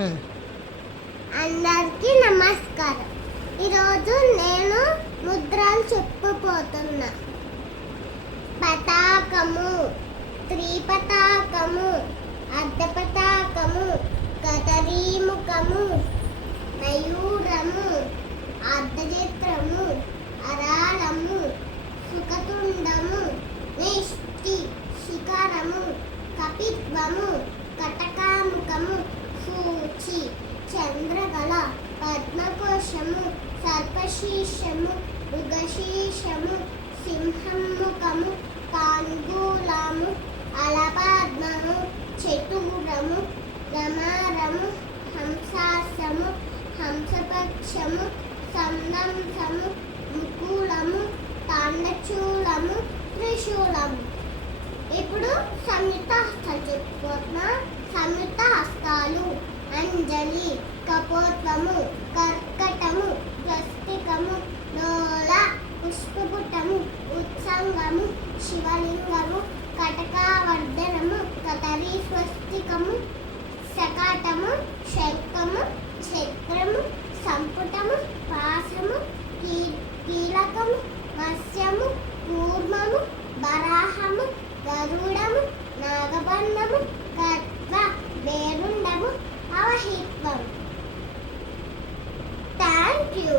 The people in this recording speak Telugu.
అందరికీ నమస్కారం. ఈరోజు నేను ముద్రలు చెప్పబోతున్నా. పతాకము, త్రిపతాకము, అర్ధపతాకము, కదరీముఖము, మయూరము, అర్ధచిత్రము, అరాళము, సుఖతుండము, నిష్టి, శిఖరము, కపిత్వము, కటకాముఖము, సూచి, చంద్రకళ, పద్మకోశము, సర్పశీర్షము, మృగశీర్షము, సింహముఖము, తాంబూలము, అలపద్మము, చతురము, రమారము, హంసాసము, హంసపక్షము, సందంసము, ముకుళము, తాండచూలము, త్రిశూలము. ఇప్పుడు సంయుక్త హస్తాలు చెప్పుకోతున్నా. సంయుక్త హస్తాలు: అంజలి, కపోత్వము, కర్కటము, స్వస్తికము, డోల, పుష్పపుటము, ఉత్సంగము, శివలింగము, కటకావర్ధనము, కతరీ స్వస్తికము, శకటము, శంఖము, ఛత్రము, సంపుటము, పాశము, కీలకము, మత్స్యము, కూర్మము, వరాహము, గరుడము, నాగబంధము, కత్వ, వేరుండము, అవహిత్వము. Thank you.